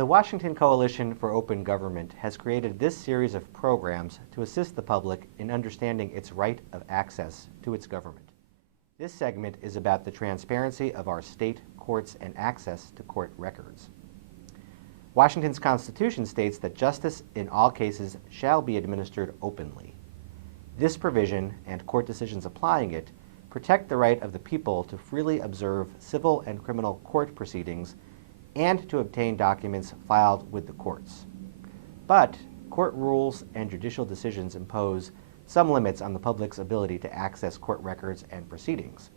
The Washington Coalition for Open Government has created this series of programs to assist the public in understanding its right of access to its government. This segment is about the transparency of our state courts and access to court records. Washington's Constitution states that justice in all cases shall be administered openly. This provision, and court decisions applying it, protect the right of the people to freely observe civil and criminal court proceedings and to obtain documents filed with the courts. But court rules and judicial decisions impose some limits on the public's ability to access court records and proceedings,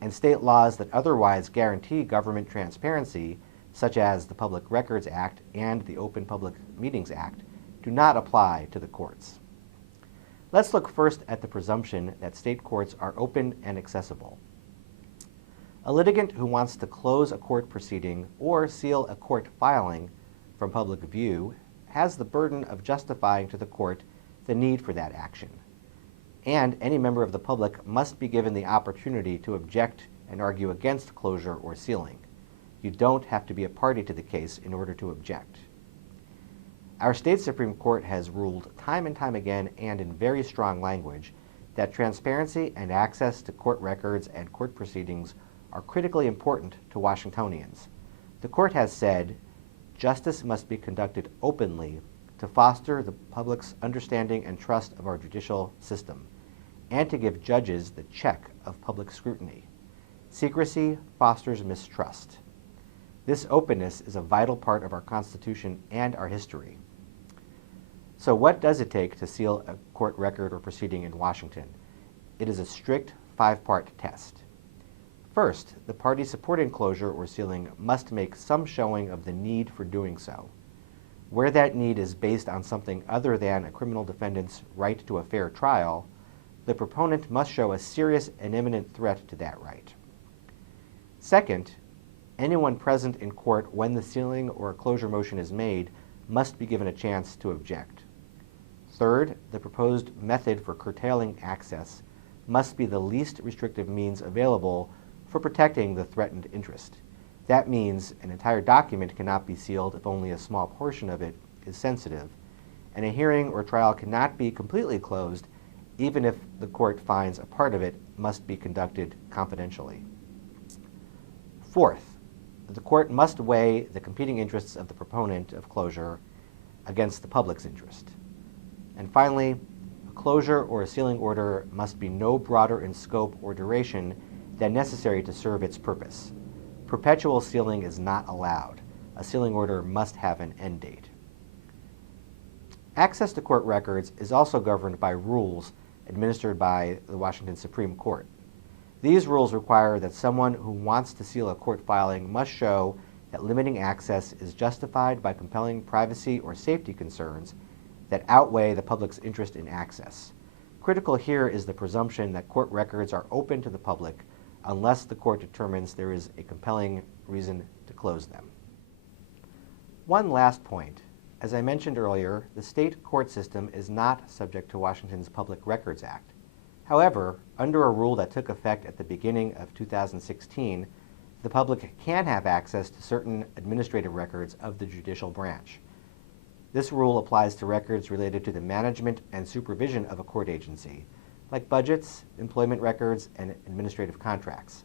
and state laws that otherwise guarantee government transparency, such as the Public Records Act and the Open Public Meetings Act, do not apply to the courts. Let's look first at the presumption that state courts are open and accessible. A litigant who wants to close a court proceeding or seal a court filing from public view has the burden of justifying to the court the need for that action. And any member of the public must be given the opportunity to object and argue against closure or sealing. You don't have to be a party to the case in order to object. Our state Supreme Court has ruled time and time again, and in very strong language, that transparency and access to court records and court proceedings are critically important to Washingtonians. The court has said, justice must be conducted openly to foster the public's understanding and trust of our judicial system, and to give judges the check of public scrutiny. Secrecy fosters mistrust. This openness is a vital part of our Constitution and our history. So what does it take to seal a court record or proceeding in Washington? It is a strict 5-part test. First, the party supporting closure or sealing must make some showing of the need for doing so. Where that need is based on something other than a criminal defendant's right to a fair trial, the proponent must show a serious and imminent threat to that right. Second, anyone present in court when the sealing or closure motion is made must be given a chance to object. Third, the proposed method for curtailing access must be the least restrictive means available for protecting the threatened interest. That means an entire document cannot be sealed if only a small portion of it is sensitive, and a hearing or trial cannot be completely closed even if the court finds a part of it must be conducted confidentially. Fourth, the court must weigh the competing interests of the proponent of closure against the public's interest. And finally, a closure or a sealing order must be no broader in scope or duration than necessary to serve its purpose. Perpetual sealing is not allowed. A sealing order must have an end date. Access to court records is also governed by rules administered by the Washington Supreme Court. These rules require that someone who wants to seal a court filing must show that limiting access is justified by compelling privacy or safety concerns that outweigh the public's interest in access. Critical here is the presumption that court records are open to the public unless the court determines there is a compelling reason to close them. One last point. As I mentioned earlier, the state court system is not subject to Washington's Public Records Act. However, under a rule that took effect at the beginning of 2016, the public can have access to certain administrative records of the judicial branch. This rule applies to records related to the management and supervision of a court agency, like budgets, employment records, and administrative contracts.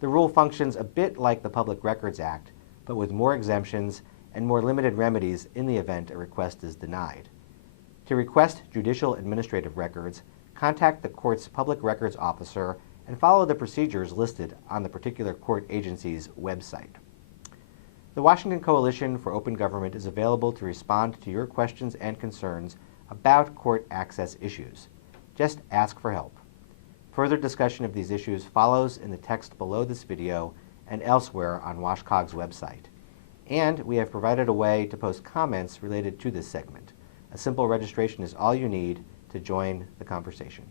The rule functions a bit like the Public Records Act, but with more exemptions and more limited remedies in the event a request is denied. To request judicial administrative records, contact the court's public records officer and follow the procedures listed on the particular court agency's website. The Washington Coalition for Open Government is available to respond to your questions and concerns about court access issues. Just ask for help. Further discussion of these issues follows in the text below this video and elsewhere on WashCog's website. And we have provided a way to post comments related to this segment. A simple registration is all you need to join the conversation.